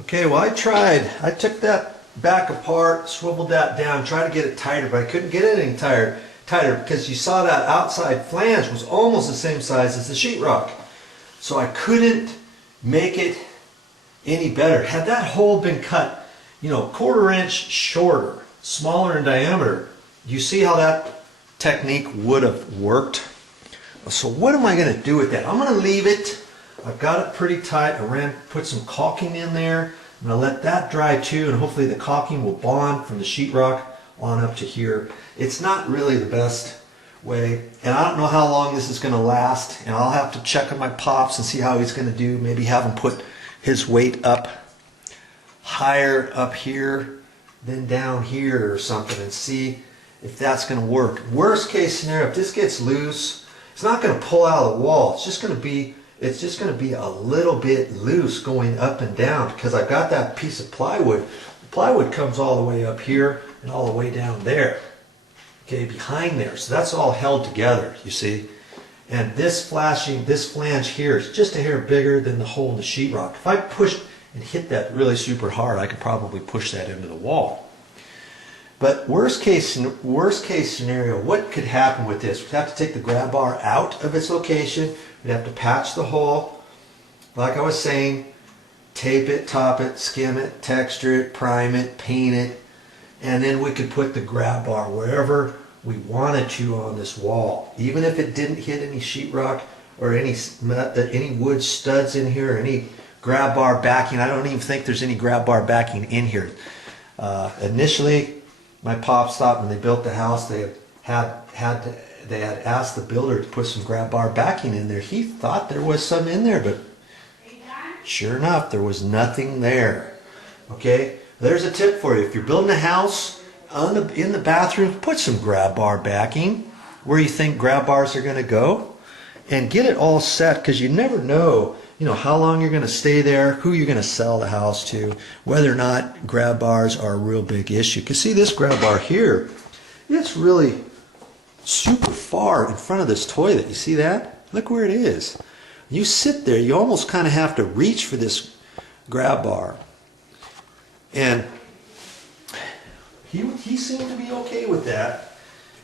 Okay, well I took that back apart, swiveled that down, tried to get it tighter, but I couldn't get it any tighter because you saw that outside flange was almost the same size as the sheetrock. So I couldn't make it any better. Had that hole been cut, quarter inch shorter, smaller in diameter, you see how that technique would have worked? So what am I going to do with that? I'm going to leave it. I've got it pretty tight. Put some caulking in there. I'm going to let that dry too, and hopefully the caulking will bond from the sheetrock on up to here. It's not really the best way, and I don't know how long this is going to last, and I'll have to check on my pops and see how he's going to do. Maybe have him put his weight up higher up here than down here or something and see if that's going to work. Worst case scenario, if this gets loose, it's not going to pull out of the wall. It's just going to be a little bit loose going up and down because I've got that piece of plywood. The plywood comes all the way up here and all the way down there, okay, behind there. So that's all held together, you see. And this flange here is just a hair bigger than the hole in the sheetrock. If I pushed and hit that really super hard, I could probably push that into the wall. But worst case scenario, what could happen with this? We'd have to take the grab bar out of its location. We'd have to patch the hole, like I was saying, tape it, top it, skim it, texture it, prime it, paint it, and then we could put the grab bar wherever we wanted to on this wall. Even if it didn't hit any sheetrock or any wood studs in here, or any grab bar backing. I don't even think there's any grab bar backing in here. Initially, my pops thought when they built the house they had asked the builder to put some grab bar backing in there. He thought there was some in there, but sure enough, there was nothing there. Okay, there's a tip for you. If you're building a house in the bathroom, put some grab bar backing where you think grab bars are going to go, and get it all set, because you never know, how long you're going to stay there, who you're going to sell the house to, whether or not grab bars are a real big issue. Because see, this grab bar here, it's really super far in front of this toilet. You see that? Look where it is. You sit there, you almost kind of have to reach for this grab bar. And he seemed to be okay with that.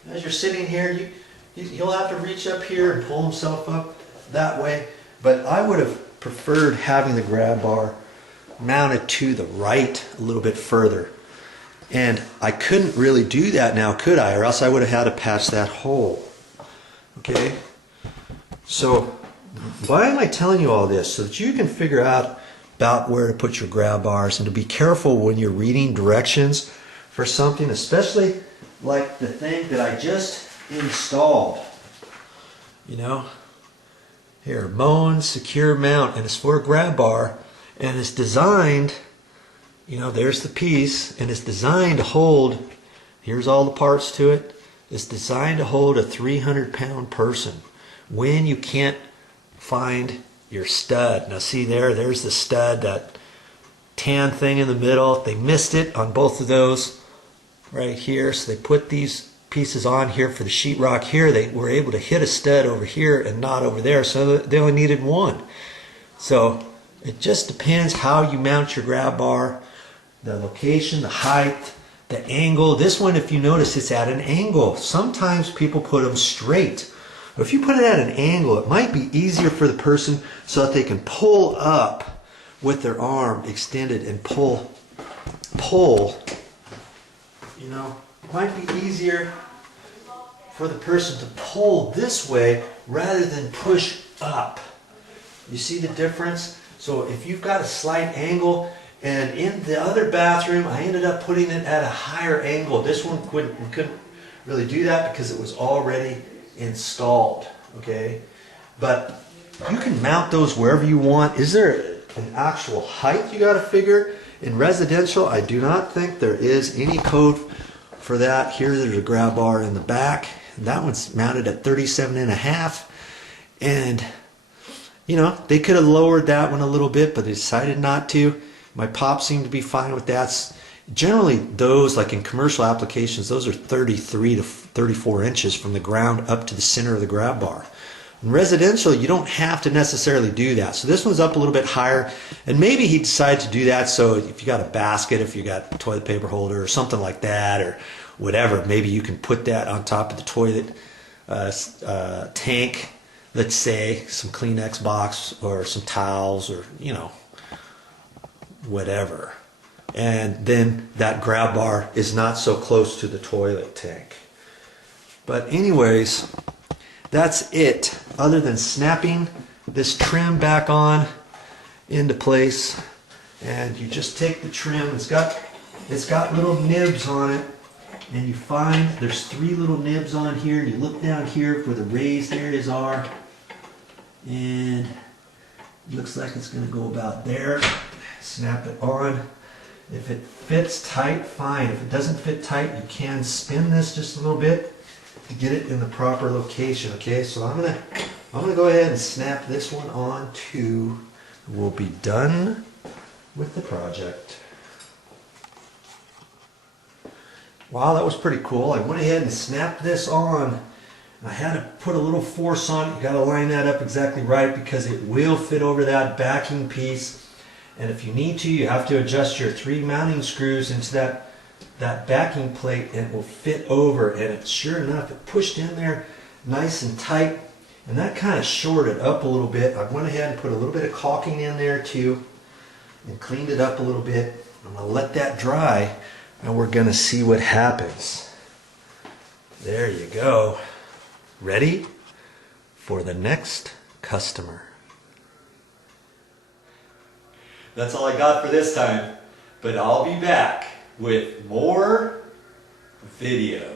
As you're sitting here, he'll have to reach up here and pull himself up that way. But I would have preferred having the grab bar mounted to the right a little bit further. And I couldn't really do that now, could I? Or else I would have had to patch that hole. Okay? So, why am I telling you all this? So that you can figure out about where to put your grab bars, and to be careful when you're reading directions for something, especially like the thing that I just installed. Here, Moen Secure Mount, and it's for a grab bar, and it's designed, there's the piece, and it's designed to hold, here's all the parts to it, it's designed to hold a 300-pound person when you can't find your stud. Now see there's the stud, that tan thing in the middle. They missed it on both of those right here, so they put these pieces on here for the sheetrock here. They were able to hit a stud over here and not over there, so they only needed one. So it just depends how you mount your grab bar, the location, the height, the angle. This one, if you notice, it's at an angle. Sometimes people put them straight. But if you put it at an angle, it might be easier for the person so that they can pull up with their arm extended and pull. It might be easier for the person to pull this way rather than push up. You see the difference? So if you've got a slight angle, and in the other bathroom I ended up putting it at a higher angle. This one couldn't really do that because it was already installed. Okay, but you can mount those wherever you want. Is there an actual height you got to figure? In residential, I do not think there is any code for that. Here there's a grab bar in the back. That one's mounted at 37.5, and they could have lowered that one a little bit, but they decided not to. My pop seemed to be fine with that. Generally, those, like in commercial applications, those are 33 to 34 inches from the ground up to the center of the grab bar. In residential, you don't have to necessarily do that. So this one's up a little bit higher, and maybe he decided to do that so if you got a basket, if you got a toilet paper holder or something like that, or whatever, maybe you can put that on top of the toilet tank, let's say, some Kleenex box or some towels or, you know, whatever. And then that grab bar is not so close to the toilet tank. But anyways, that's it, other than snapping this trim back on into place. And you just take the trim, it's got little nibs on it, and you find there's 3 little nibs on here. You look down here where the raised areas are, and it looks like it's going to go about there. Snap it on. If it fits tight, fine. If it doesn't fit tight, you can spin this just a little bit to get it in the proper location. Okay, so I'm gonna go ahead and snap this one on too. We'll be done with the project. Wow, that was pretty cool. I went ahead and snapped this on. I had to put a little force on it. You gotta line that up exactly right because it will fit over that backing piece. And if you need to, you have to adjust your 3 mounting screws into that backing plate, and it will fit over. And it, sure enough, it pushed in there nice and tight, and that kind of shored it up a little bit. I went ahead and put a little bit of caulking in there too and cleaned it up a little bit. I'm going to let that dry, and we're going to see what happens. There you go. Ready for the next customer. That's all I got for this time, but I'll be back with more video.